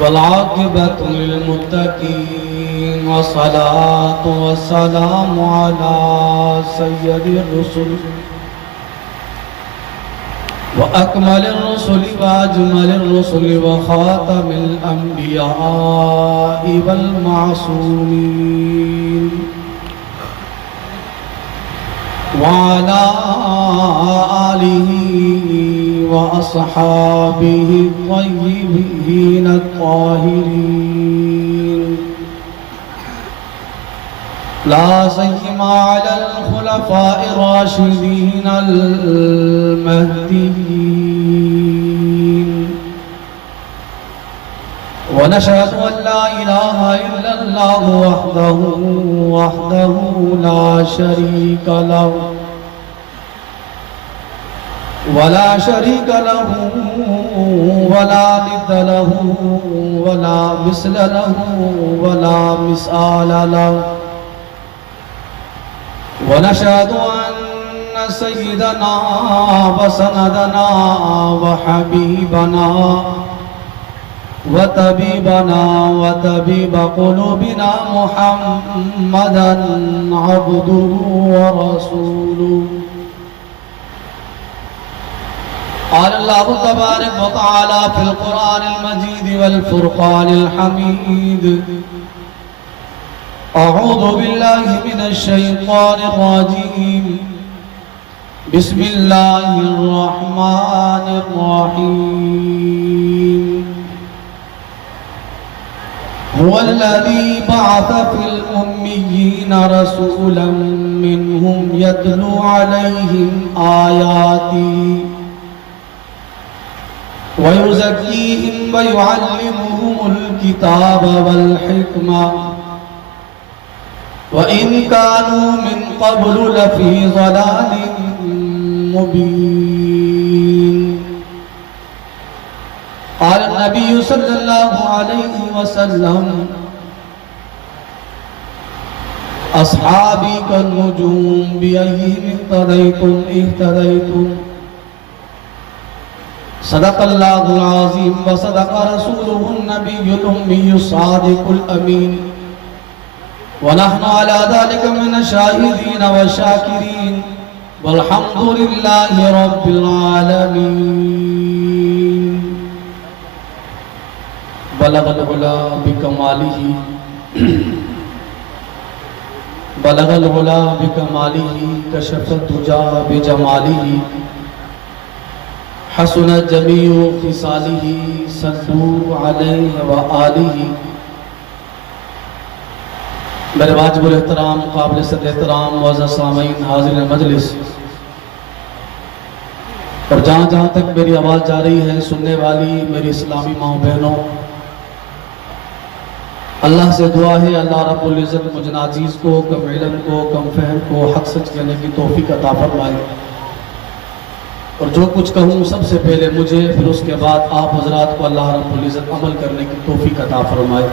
والعاقبة للمتقين والصلاة والسلام على سيد الرسل وأكمل الرسل وأجمل الرسل وخاتم الأنبياء والمعصومين وعلى آله وأصحابه الطيبين الطاهرين لا سيما على الخلفاء الراشدين المهديين ونشهد أن لا إله إلا الله وحده لا شريك له ولا شريك له ولا ند له ولا مثل له ولا مثال له ونشهد أن سيدنا وسندنا وحبيبنا وطبيبنا وطبيب قلوبنا محمدا عبده ورسوله قال الله تبارك وتعالى في القرآن المجيد والفرقان الحميد أعوذ بالله من الشيطان الرجيم بسم الله الرحمن الرحيم هو الذي بعث في الأميين رسولا منهم يتلو عليهم آياته ويزكيهم ويعلمهم الكتاب والحكمة وإن كانوا من قبل لفي ضلال مبين قال النبي صلى الله عليه وسلم أصحابي كالنجوم بأيهم اهتديتم اهتديتم صدق الله العظيم وصدق رسوله النبي الأمي الصادق الأمين ونحن على ذلك من الشاهدين والشاكرين والحمد لله رب العالمين بلغ العلا بكماله بلغ العلا بكماله كشف الدجى بجماله حسن جميع خصاله صلوا علیہ وآلہ میرے واجب الاحترام قابل صدر احترام معزز سامعین حاضرین مجلس اور جہاں جہاں تک میری آواز جا رہی ہے سننے والی میری اسلامی ماں بہنوں اللہ سے دعا ہے اللہ رب العزت مجھ ناچیز کو کم علم کو کم فہم کو حق سچ کہنے کی توفیق عطا فرمائے اور جو کچھ کہوں سب سے پہلے مجھے پھر اس کے بعد آپ حضرات کو اللہ رب العزت عمل کرنے کی توفیق عطا فرمائے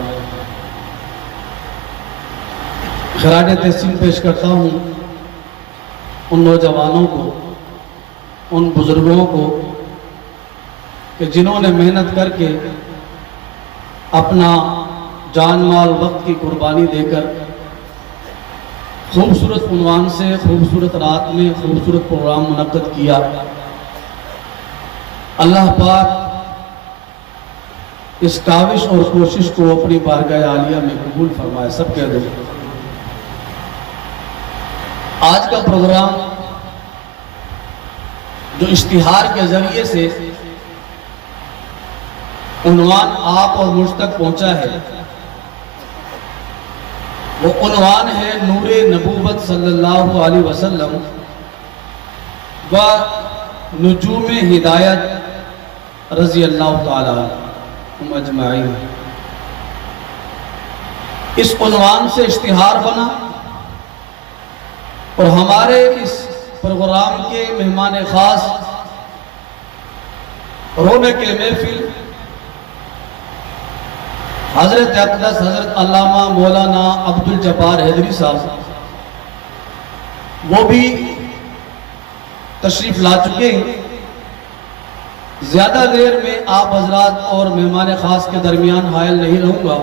خراج تحسین پیش کرتا ہوں ان نوجوانوں کو ان بزرگوں کو کہ جنہوں نے محنت کر کے اپنا جان مال وقت کی قربانی دے کر خوبصورت عنوان سے خوبصورت رات میں خوبصورت پروگرام منعقد کیا اللہ پاک اس کاوش اور کوشش کو اپنی بارگاہ عالیہ میں قبول فرمائے سب کہہ دو آج کا پروگرام جو اشتہار کے ذریعے سے عنوان آپ اور مجھ تک پہنچا ہے وہ عنوان ہے نور نبوت صلی اللہ علیہ وسلم و نجوم ہدایت رضی اللہ تعالیٰ عنہم اجمعین اس عنوان سے اشتہار بنا اور ہمارے اس پروگرام کے مہمان خاص رونق محفل حضرت اقدس حضرت علامہ مولانا عبدالجبار حیدری صاحب وہ بھی تشریف لا چکے ہیں زیادہ دیر میں آپ حضرات اور مہمان خاص کے درمیان حائل نہیں رہوں گا.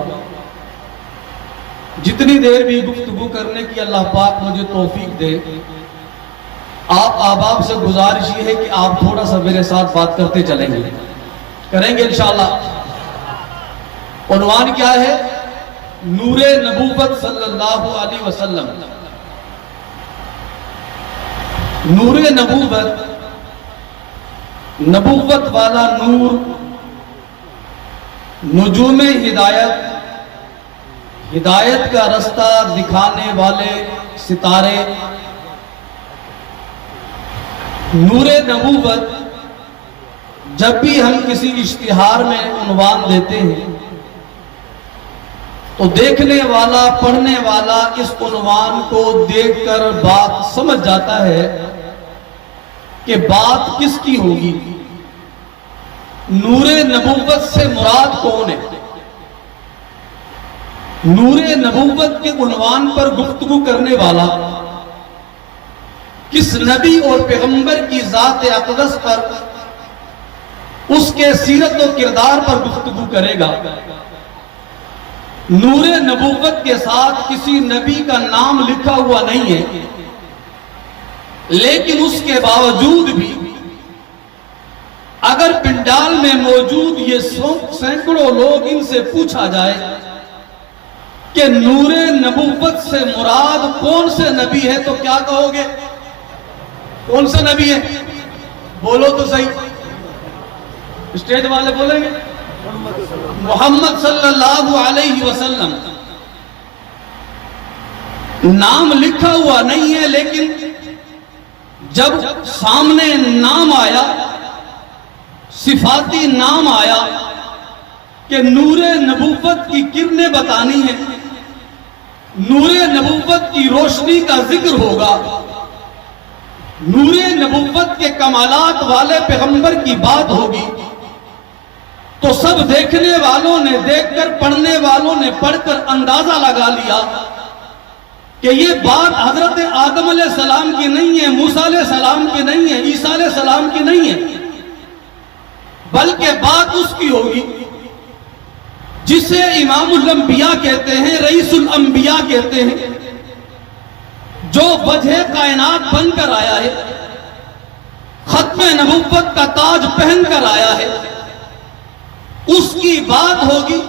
جتنی دیر بھی گفتگو کرنے کی اللہ پاک مجھے توفیق دے، آپ احباب سے گزارش یہ ہے کہ آپ تھوڑا سا میرے ساتھ بات کرتے چلیں گے. کریں گے انشاءاللہ. عنوان کیا ہے؟ نور نبوت صلی اللہ علیہ وسلم. نور نبوت، نبوت والا نور، نجوم ہدایت، ہدایت کا رستہ دکھانے والے ستارے. نور نبوت جب بھی ہم کسی اشتہار میں عنوان دیتے ہیں تو دیکھنے والا، پڑھنے والا اس عنوان کو دیکھ کر بات سمجھ جاتا ہے کہ بات کس کی ہوگی. نور نبوت سے مراد کون ہے؟ نور نبوت کے عنوان پر گفتگو کرنے والا کس نبی اور پیغمبر کی ذات اقدس پر، اس کے سیرت و کردار پر گفتگو کرے گا. نور نبوت کے ساتھ کسی نبی کا نام لکھا ہوا نہیں ہے، لیکن اس کے باوجود بھی اگر پنڈال میں موجود یہ سینکڑوں لوگ ان سے پوچھا جائے کہ نور نبوت سے مراد کون سے نبی ہے تو کیا کہو گے؟ کون سے نبی ہے؟ بولو تو صحیح. اسٹیج والے بولیں گے محمد صلی اللہ علیہ وسلم. نام لکھا ہوا نہیں ہے، لیکن جب سامنے نام آیا، صفاتی نام آیا کہ نور نبوت کی کرنیں بتانی ہیں، نور نبوت کی روشنی کا ذکر ہوگا، نور نبوت کے کمالات والے پیغمبر کی بات ہوگی، تو سب دیکھنے والوں نے دیکھ کر، پڑھنے والوں نے پڑھ کر اندازہ لگا لیا کہ یہ بات حضرت آدم علیہ السلام کی نہیں ہے، موسیٰ علیہ السلام کی نہیں ہے، عیسیٰ علیہ السلام کی نہیں ہے، بلکہ بات اس کی ہوگی جسے امام الانبیاء کہتے ہیں، رئیس الانبیاء کہتے ہیں، جو وجہ کائنات بن کر آیا ہے، ختم نبوت کا تاج پہن کر آیا ہے. اس کی بات ہوگی،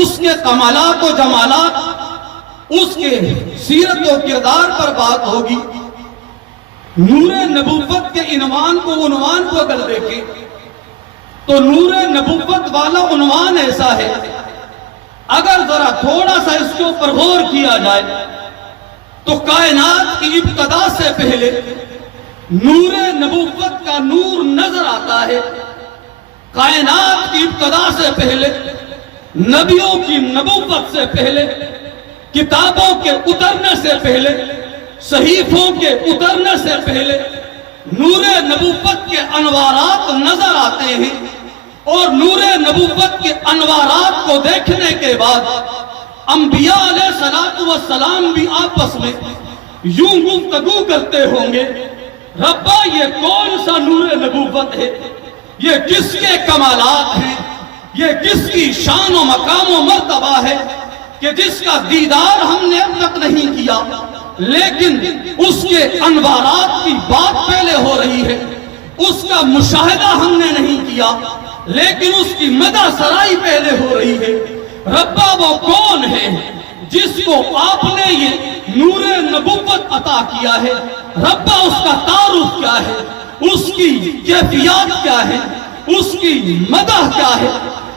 اس کے کمالات و جمالات، اس کے سیرت و کردار پر بات ہوگی. نور نبوت کے عنوان کو اگر دیکھیں تو نور نبوت والا عنوان ایسا ہے، اگر ذرا تھوڑا سا اس کے اوپر غور کیا جائے تو کائنات کی ابتدا سے پہلے نور نبوت کا نور نظر آتا ہے. کائنات کی ابتدا سے پہلے، نبیوں کی نبوت سے پہلے، کتابوں کے اترنے سے پہلے، صحیفوں کے اترنے سے پہلے نور نبوت کے انوارات نظر آتے ہیں. اور نور نبوت کے انوارات کو دیکھنے کے بعد انبیاء علیہ السلام بھی آپس میں یوں گفتگو کرتے ہوں گے، ربا یہ کون سا نور نبوت ہے، یہ کس کے کمالات ہیں، یہ کس کی شان و مقام و مرتبہ ہے کہ جس کا دیدار ہم نے اب تک نہیں کیا، لیکن اس کے انوارات کی بات پہلے ہو رہی ہے، اس کا مشاہدہ ہم نے نہیں کیا، لیکن اس کی مدح سرائی پہلے ہو رہی ہے. ربا وہ کون ہے جس کو آپ نے یہ نور نبوت عطا کیا ہے؟ ربا اس کا تعارف کیا ہے، اس کی کیفیات کیا ہے، اس کی مدح کیا ہے؟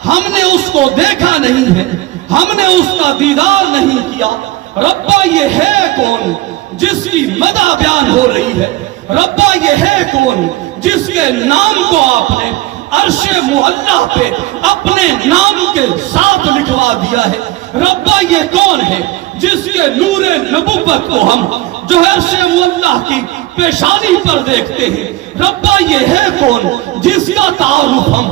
ہم نے اس کو دیکھا نہیں ہے، ہم نے اس کا دیدار نہیں کیا. ربا یہ ہے کون جس کی مدح بیان ہو رہی ہے؟ ربا یہ ہے کون جس کے نام کو آپ نے عرش معلیٰ پہ اپنے نام کے ساتھ لکھوا دیا ہے؟ ربا یہ کون ہے جس کے نور نبوت کو ہم جو ہے عرش معلیٰ کی پیشانی پر دیکھتے ہیں؟ ربا یہ ہے کون جس کا تعارف ہم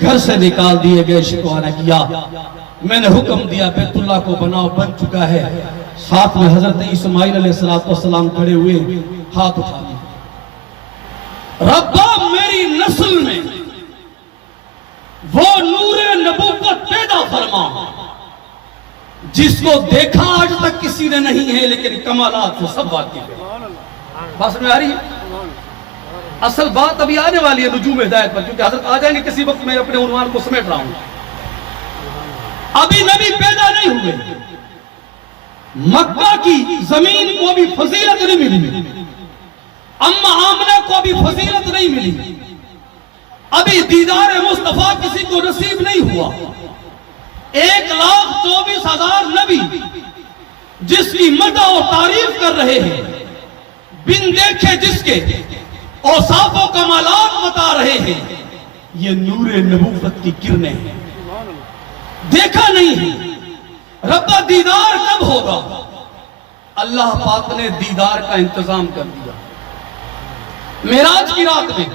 گھر سے نکال دیے گئے، شکوہ نے کیا، میں نے حکم دیا بیت اللہ کو بناؤ، بن چکا ہے۔ ساتھ میں حضرت اسماعیل علیہ السلام کھڑے ہوئے، ہاتھ اٹھا دیا، ربا میری نسل میں وہ نور نبوت پیدا فرما جس کو دیکھا آج تک کسی نے نہیں ہے، لیکن کمالات سے سب واقف ہے۔ بات میں آ رہی ہے؟ اصل بات ابھی آنے والی ہے نجوم ہدایت پر، کیونکہ حضرت آ جائیں گے کسی وقت، میں اپنے عنوان کو سمیٹ رہا ہوں۔ ابھی نبی پیدا نہیں ہوئے، مکہ کی زمین کو ابھی فضیلت نہیں ملی، اما آمنہ کو ابھی فضیلت نہیں ملی، ابھی دیدار مصطفیٰ کسی کو نصیب نہیں ہوا۔ 1,24,000 نبی جس کی مدح و تعریف کر رہے ہیں، بن دیکھے جس کے اوصاف و کمالات بتا رہے ہیں، یہ نور نبوت کی کرنیں ہیں، دیکھا نہیں ہے۔ ربا دیدار کب ہوگا؟ اللہ پاک نے دیدار کا انتظام کر دیا۔ معراج کی رات میں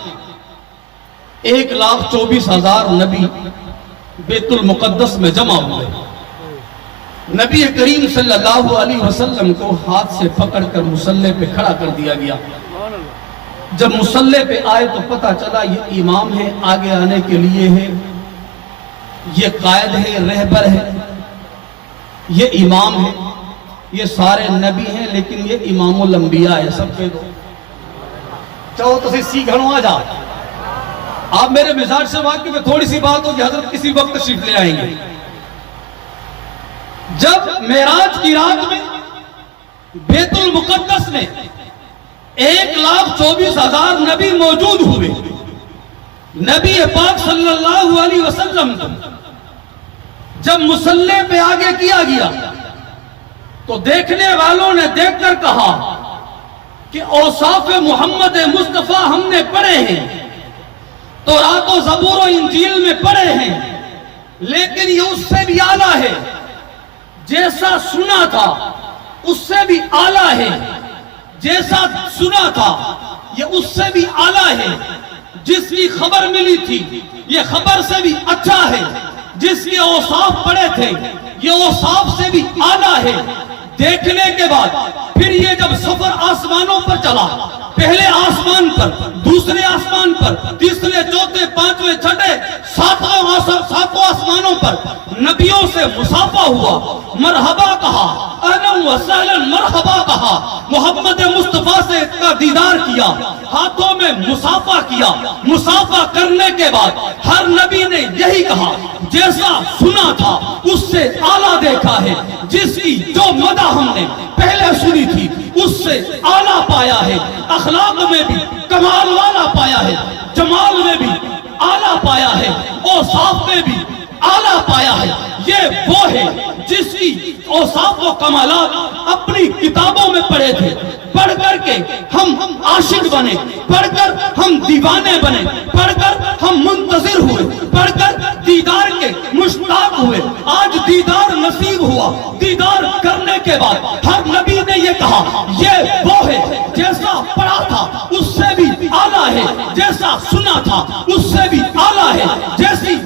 1,24,000 نبی بیت المقدس میں جمع ہوئے۔ نبی کریم صلی اللہ علیہ وسلم کو ہاتھ سے پکڑ کر مصلی پہ کھڑا کر دیا گیا۔ جب مصلی پہ آئے تو پتہ چلا یہ امام ہے، آگے آنے کے لیے ہے، یہ قائد ہے، رہبر ہے، یہ امام ہے، یہ سارے نبی ہیں، لیکن یہ امام الانبیاء ہے۔ سب کہہ دو چاہو تو سی گھنوں آ جا۔ آپ میرے مزاج سے واقعی میں تھوڑی سی بات ہوگی، حضرت کسی وقت تشریف لے آئیں گے۔ جب معراج کی رات میں بیت المقدس میں 1,24,000 نبی موجود ہوئے، نبی پاک صلی اللہ علیہ وسلم کو جب مصلی پہ آگے کیا گیا تو دیکھنے والوں نے دیکھ کر کہا کہ اوصاف محمد مصطفیٰ ہم نے پڑھے ہیں، تورات و زبور و انجیل میں پڑھے ہیں، لیکن یہ اس سے بھی اعلیٰ ہے، جیسا سنا تھا اس سے بھی اعلیٰ ہے، جیسا سنا تھا یہ اس سے بھی اعلیٰ ہے، جس کی خبر ملی تھی یہ خبر سے بھی اچھا ہے، جس کے اوصاف پڑھے تھے یہ اوصاف سے بھی اعلیٰ ہے۔ دیکھنے کے بعد پھر یہ جب سفر آسمانوں پر چلا، پہلے آسمان پر، دوسرے آسمان پر، تیسرے، چوتھے، پانچویں، چھٹے، ساتوں آسمانوں پر نبیوں سے مصافحہ ہوا، مرحبا کہا، اہلا و سہلا مرحبا کہا، محمد مصطفیٰ سے کا دیدار کیا، ہاتھوں میں مصافحہ کیا۔ مصافحہ کرنے کے بعد ہر نبی نے یہی کہا، جیسا سنا تھا اس سے اعلیٰ دیکھا ہے، جس کی جو مدح ہم نے پہلے سنی تھی اس سے اعلیٰ پایا ہے، اخلاق میں بھی کمال والا پایا ہے، جمال میں بھی اعلیٰ پایا ہے، اوصاف میں بھی اعلیٰ پایا ہے۔ یہ وہ ہے جس کی اوصاف و کمالات اپنی کتابوں میں پڑھے تھے، پڑھ کر کے ہم عاشق بنے، پڑھ کر ہم دیوانے بنے، پڑھ کر ہم منتظر ہوئے، پڑھ کر دیدار کے مشتاق ہوئے۔ آج دیدار نصیب ہوا، دیدار کرنے کے بعد ہر نبی نے یہ کہا یہ وہ ہے جیسا پڑھا تھا اس سے بھی اعلیٰ ہے، جیسا سنا تھا اس سے بھی اعلیٰ ہے،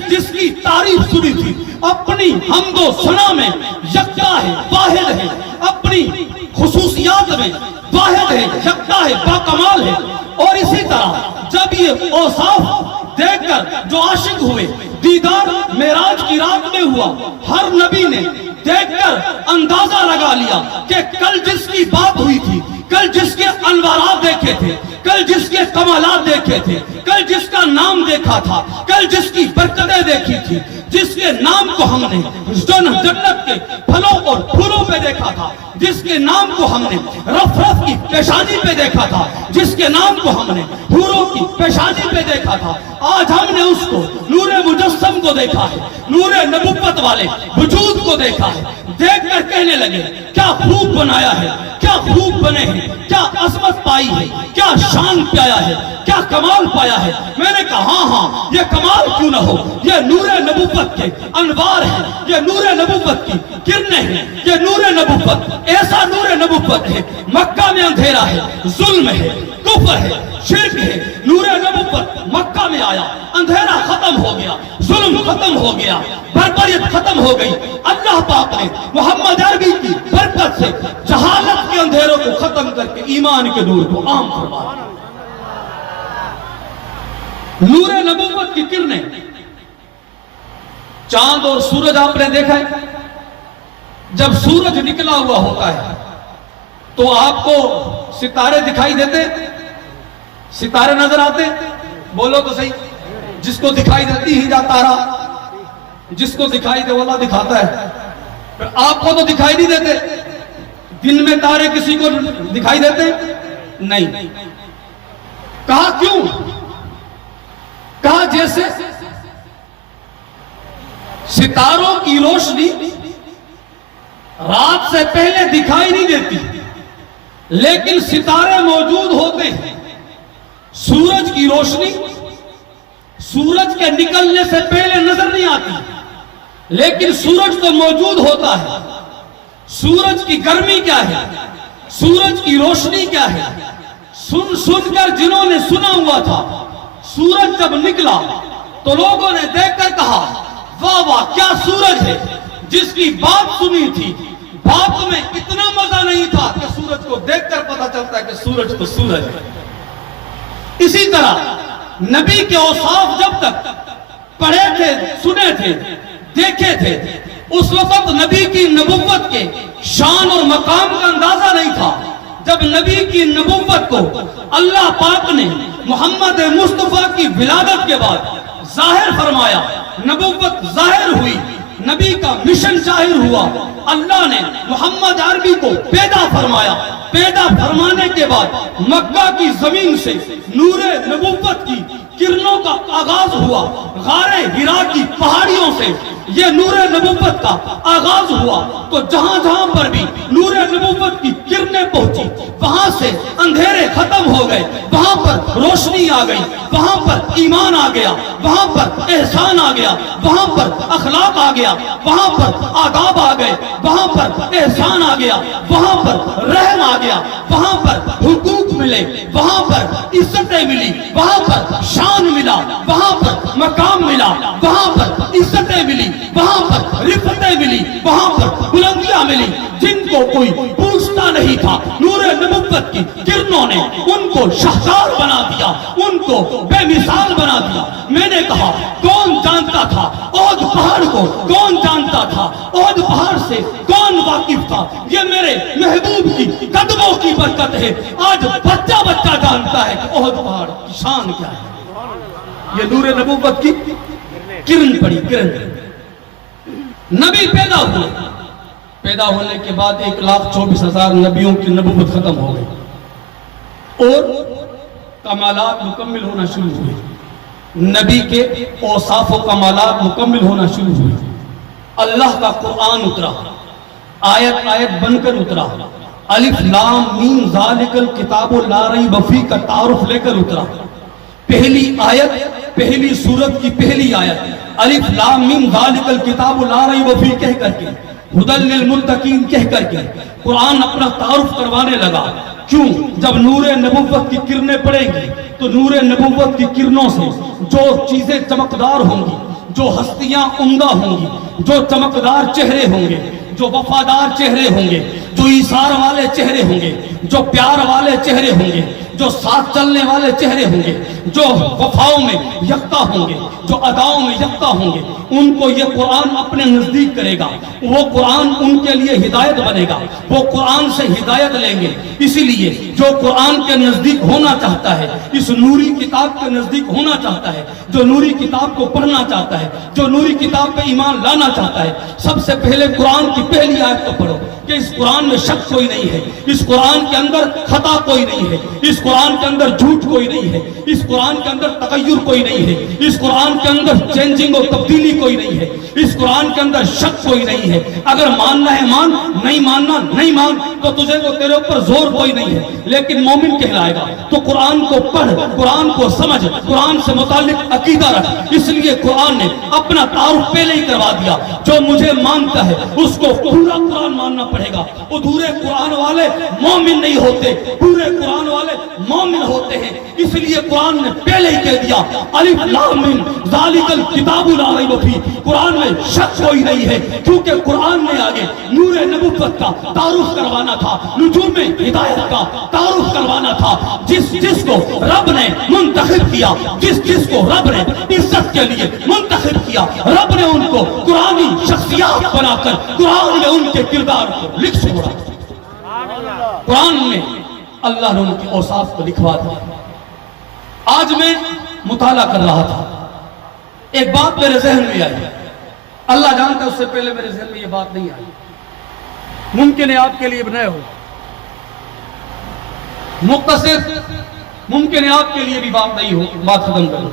جس کی تعریف سنی تھی اپنی حمد و ثنا میں یکتا ہے، واحد ہے، اپنی خصوصیات میں واحد ہے، یکتا ہے، باکمال ہے۔ اور اسی طرح جب یہ اوصاف دیکھ کر جو عاشق ہوئے، دیدار معراج کی رات میں ہوا، ہر نبی نے دیکھ کر اندازہ لگا لیا کہ کل جس کی بات ہوئی تھی، کل جس کے انوارات دیکھے تھے، کل جس کے کمالات دیکھے تھے، کل جس کا نام دیکھا تھا، کل جس کی برکتیں دیکھی تھی، جس کے نام کو ہم نے جنت کے پھلوں اور پھولوں پہ دیکھا تھا، جس کے نام کو ہم نے رف رف کی پیشانی پہ دیکھا تھا، جس کے نام کو ہم نے حوروں کی پیشانی پہ دیکھا تھا، آج ہم نے اس کو نور مجسم کو دیکھا ہے، نور نبوت والے وجود کو دیکھا ہے۔ دیکھ کر کہنے لگے کیا خوب بنایا ہے، کیا خوب بنے ہیں، کیا عظمت پائی ہے، کیا شان پایا ہے، کیا کمال پایا ہے۔ میں نے کہا ہاں یہ کمال کیوں نہ ہو، یہ نور نبوت کے انوار ہیں، یہ نور نبوت کی کرنیں ہیں، یہ نور نبوت ایسا نور نبوت ہے۔ مکہ میں اندھیرا ہے، ظلم ہے، کفر ہے، شرک ہے، نور نبوت مکہ میں آیا، اندھیرا ختم ہو گیا، ظلم ختم ہو گیا، بربریت ختم ہو گئی۔ اللہ پاک نے محمد عربی کی برکت سے جہالت کے اندھیروں کو ختم کر کے ایمان کے نور کو عام فرمایا۔ نور نبوت کی کرنیں، چاند اور سورج آپ نے دیکھا ہے، جب سورج نکلا ہوا ہوتا ہے تو آپ کو ستارے دکھائی دیتے، ستارے نظر آتے؟ بولو تو صحیح۔ جس کو دکھائی دیتی ہی جا تارا، جس کو دکھائی دے اللہ دکھاتا ہے، پھر آپ کو تو دکھائی نہیں دیتے۔ دن میں تارے کسی کو دکھائی دیتے نہیں۔ کہا کیوں؟ کہا جیسے ستاروں کی روشنی رات سے پہلے دکھائی نہیں دیتی، لیکن ستارے موجود ہوتے ہیں۔ سورج کی روشنی سورج کے نکلنے سے پہلے نظر نہیں آتی، لیکن سورج تو موجود ہوتا ہے۔ سورج کی گرمی کیا ہے، سورج کی روشنی کیا ہے، سن کر جنہوں نے سنا ہوا تھا، سورج جب نکلا تو لوگوں نے دیکھ کر کہا واہ واہ کیا سورج ہے۔ جس کی بات سنی تھی، بات میں اتنا مزہ نہیں تھا کہ سورج کو دیکھ کر پتہ چلتا ہے کہ سورج تو سورج ہے۔ اسی طرح نبی کے اوصاف جب تک پڑھے تھے، سنے تھے، دیکھے تھے، اس وقت نبی کی نبوت کے شان اور مقام کا اندازہ نہیں تھا۔ جب نبی کی نبوت کو اللہ پاک نے محمد مصطفیٰ کی ولادت کے بعد ظاہر فرمایا، نبوت ظاہر ہوئی، نبی کا مشن ظاہر ہوا، اللہ نے محمد عربی کو پیدا فرمایا۔ پیدا فرمانے کے بعد مکہ کی زمین سے نور نبوت کی کرنوں کا آغاز ہوا، غار ہرا کی پہاڑیوں سے یہ نور نبوت کا آغاز ہوا۔ تو جہاں جہاں پر بھی نور نبوت کی کرنیں پہنچی، وہاں سے اندھیرے ختم ہو گئے، وہاں پر روشنی آ گئی، وہاں پر ایمان آ گیا، وہاں پر احسان آ گیا، وہاں پر اخلاق آ گیا، وہاں پر آداب آ گئے، وہاں پر احسان آ گیا، وہاں پر رحم آ گیا، وہاں پر حقوق ملے، وہاں پر عزتیں ملی، وہاں پر شان ملا، وہاں پر مقام ملا، وہاں پر عزتیں ملی، وہاں پر رفتیں ملی، وہاں پر بلندیاں ملی، جن کو کوئی پوچھتا نہیں تھا۔ نور نبوت کی کرنوں نے ان کو شاہکار بنا دیا، ان کو بے مثال بنا دیا۔ میں نے کہا کون جانتا تھا احد پہاڑ کو، کون جانتا تھا احد پہاڑ سے، کون واقف تھا؟ یہ میرے محبوب کی قدموں کی برکت ہے۔ آج بچہ بچہ جانتا ہے کہ احد پہاڑ کی شان کیا ہے۔ یہ نور نبوت کی کرن پڑی، کرن۔ نبی پیدا ہوئے، پیدا ہونے کے بعد 1,24,000 نبیوں کی نبوت ختم ہو گئی اور کمالات مکمل ہونا شروع ہوئے۔ نبی کے اوصاف و کمالات مکمل ہونا شروع ہوئے۔ اللہ کا قرآن اترا، آیت آیت بن کر اترا، الف لام میم ذالک الکتاب لا ریب فیہ کا تعارف لے کر اترا۔ پہلی آیت، پہلی سورت کی پہلی آیت الف لام میم ذالک الکتاب لا ریب فیہ کہہ کر کے، ہدی للمتقین کہہ کر کے قرآن اپنا تعارف کروانے لگا۔ کیوں؟ جب نور نبوت کی کرنیں پڑیں گی تو نور نبوت کی کرنوں سے جو چیزیں چمکدار ہوں گی، جو ہستیاں عمدہ ہوں گی، جو چمکدار چہرے ہوں گے، جو وفادار چہرے ہوں گے، جو ایثار والے چہرے ہوں گے، جو پیار والے چہرے ہوں گے، جو ساتھ چلنے والے چہرے ہوں گے، جو وفاؤں میں یکتا ہوں گے، جو اداؤں میں یکتا ہوں گے، ان کو یہ قرآن اپنے نزدیک کرے گا۔ وہ قرآن ان کے لیے ہدایت بنے گا، وہ قرآن سے ہدایت لیں گے۔ اسی لیے جو قرآن کے نزدیک ہونا چاہتا ہے، اس نوری کتاب کے نزدیک ہونا چاہتا ہے، جو نوری کتاب کو پڑھنا چاہتا ہے، جو نوری کتاب پہ ایمان لانا چاہتا ہے، سب سے پہلے قرآن کی پہلی آیت کو پڑھو۔ کہ اس قرآن میں شک کوئی نہیں ہے، اس قرآن کے اندر خطا کوئی نہیں ہے، اس قرآن کے اندر جھوٹ کوئی نہیں ہے، اس قرآن کے اندر تغیر کوئی نہیں ہے، اس قرآن کے اندر چینجنگ اور تبدیلی کوئی نہیں ہے، اس قرآن کے اندر شک کوئی نہیں ہے۔ اگر ماننا ہے مان، نہیں ماننا نہیں مان، تو تجھے وہ تیرے اوپر زور کوئی نہیں ہے، لیکن مومن کہلائے گا تو قرآن کو پڑھ، قرآن کو سمجھ، قرآن سے متعلق عقیدہ رکھ۔ اس لیے قرآن نے اپنا تعارف پہلے ہی کروا دیا، جو مجھے مانتا ہے اس کو پورا قرآن ماننا پڑے گا۔ ادھورے قرآن والے مومن نہیں ہوتے، پورے قرآن والے مومن ہوتے ہیں۔ اس لیے قرآن نے پہلے ہی کہہ دیا الف لام میم ذالک الکتاب لا ریب فیہ، قرآن میں شک کوئی نہیں ہے، کیونکہ قرآن نے آگے نور نبوت کا تعارف کروانا تھا، نجوم ہدایت کا تعارف کروانا تھا۔ جس کو رب نے منتخب کیا، جس کو رب نے عزت کے لیے منتخب کیا، رب نے ان کو قرآنی شخصیات بنا کر قرآن میں ان کے کردار کو لکھ چھوڑا۔ قرآن میں اللہ نے ان کے اوصاف کو لکھوا دیا۔ آج میں مطالعہ کر رہا تھا، ایک بات میرے ذہن میں آئی، اللہ جانتا ہے اس سے پہلے میرے ذہن میں یہ بات نہیں آئی، ممکن ہے آپ کے لیے نئے ہو، مختصر ممکن ہے آپ کے لیے بھی بات نہیں ہو، بات ختم کروں۔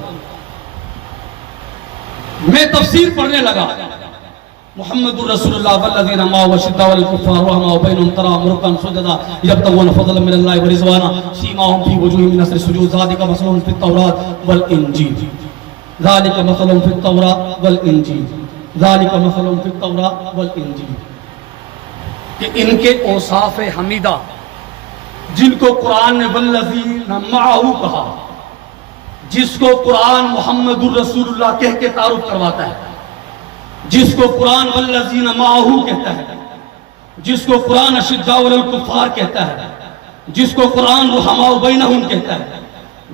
میں تفسیر پڑھنے لگا، محمد الرسول اللہ والذین معه اشداء علی الکفار رحماء بینہم تراہم رکعا سجدا یبتغون فضلا من اللہ ورضوانا سیماہم فی وجوہہم من اثر السجود ذالک مثلهم فی التوراۃ والانجیل، ذالک مثلهم فی التوراۃ والانجیل، ذالک مثلهم فی التوراۃ والانجیل، کہ ان کے اوصاف حمیدہ جن کو قرآن نے والذین معه کہا، جس کو قرآن محمد الرسول اللہ کہہ کے تعارف کرواتا ہے، جس کو قرآن والذین معه کہتا ہے، جس کو قرآن اشداء علی الکفار کہتا ہے، جس کو قرآن رحماء بینہم کہتا ہے،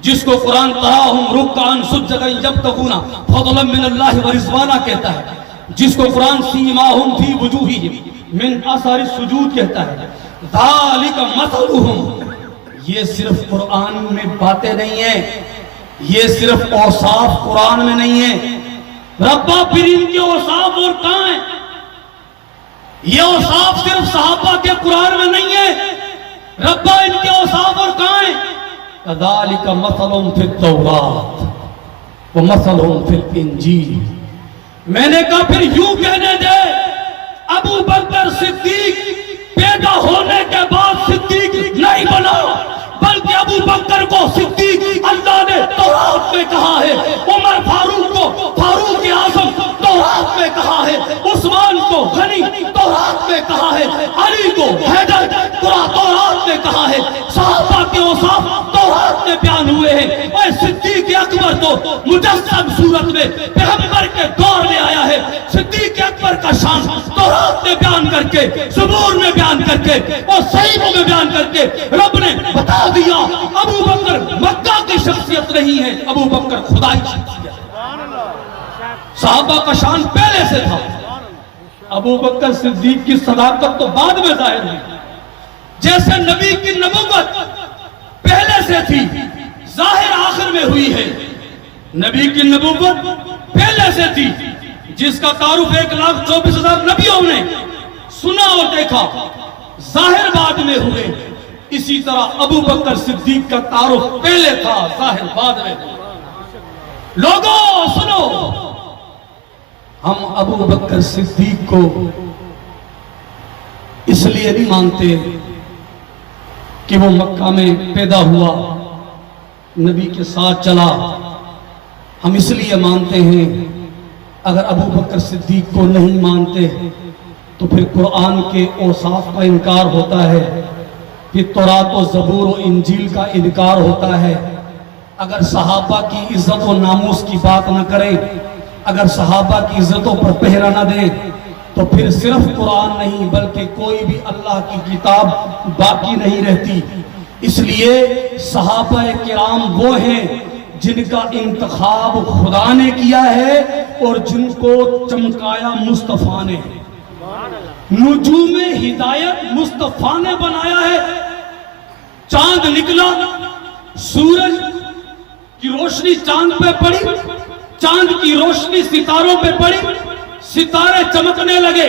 جس کو قرآن تراہم رکعا سجدا یبتغون فضلا من اللہ ورضوانا کہتا ہے، جس کو قرآن سیماہم فی وجوہہم من اثر السجود کہتا ہے، ذالک مثلہم، یہ صرف قرآن میں باتیں نہیں ہیں، یہ صرف اوصاف قرآن میں نہیں ہیں۔ ربا پھر ان کے اوصاف اور کہاں ہیں؟ یہ اوصاف صرف صحابہ کے قرآن میں نہیں ہے، ربا ان کے اوصاف اور کہاں ہیں؟ کذالک مثلہم فی التوراۃ ومثلہم فی الانجیل۔ میں نے کہا پھر یوں کہنے دے، ابو بکر صدیق پیدا ہونے کے بعد صدیق نہیں بنا، بلکہ ابو بکر کو صدیق اللہ نے تورات میں کہا ہے، عمر فاروق کو فاروق اعظم تورات میں کہا ہے، عثمان کو غنی تورات میں کہا ہے، علی کو حیدر تورات میں کہا ہے، صحابہ کے اوصاف تورات میں بیان ہوئے ہیں۔ اور صدیق اکبر تو مجسم صورت میں پیغمبر کے دور میں آیا ہے، صدیق اکبر کا شان تورات میں بیان کر کے، زبور میں بیان کر کے اور صحیفوں میں بیان کر کے رب نے بتا دیا ابو بکر مکہ کی شخصیت نہیں ہے، ابو بکر خدائی شخصیت ہے۔ صحابہ کا شان پہلے سے تھا، ابو بکر صدیق کی صداقت تو بعد میں ظاہر ہوئی۔ جیسے نبی کی نبوت پہلے سے تھی، ظاہر آخر میں ہوئی ہے، نبی کی نبوت پہلے سے تھی، جس کا تعارف 1,24,000 نبیوں نے سنا اور دیکھا، ظاہر بعد میں ہوئے۔ اسی طرح ابو بکر صدیق کا تعارف پہلے تھا، ظاہر بعد میں ہوا۔ لوگوں سنو، ہم ابو بکر صدیق کو اس لیے نہیں مانتے کہ وہ مکہ میں پیدا ہوا، نبی کے ساتھ چلا، ہم اس لیے مانتے ہیں۔ اگر ابو بکر صدیق کو نہیں مانتے تو پھر قرآن کے اوصاف کا انکار ہوتا ہے، پھر تورات و زبور و انجیل کا انکار ہوتا ہے۔ اگر صحابہ کی عزت و ناموس کی بات نہ کریں، اگر صحابہ کی عزتوں پر پہرا نہ دیں، تو پھر صرف قرآن نہیں بلکہ کوئی بھی اللہ کی کتاب باقی نہیں رہتی۔ اس لیے صحابہ کرام وہ ہیں جن کا انتخاب خدا نے کیا ہے اور جن کو چمکایا مصطفیٰ نے، نجوم ہدایت مصطفیٰ نے بنایا ہے۔ چاند نکلا، سورج کی روشنی چاند پہ پڑی، چاند کی روشنی ستاروں پہ پڑی، ستارے چمکنے لگے،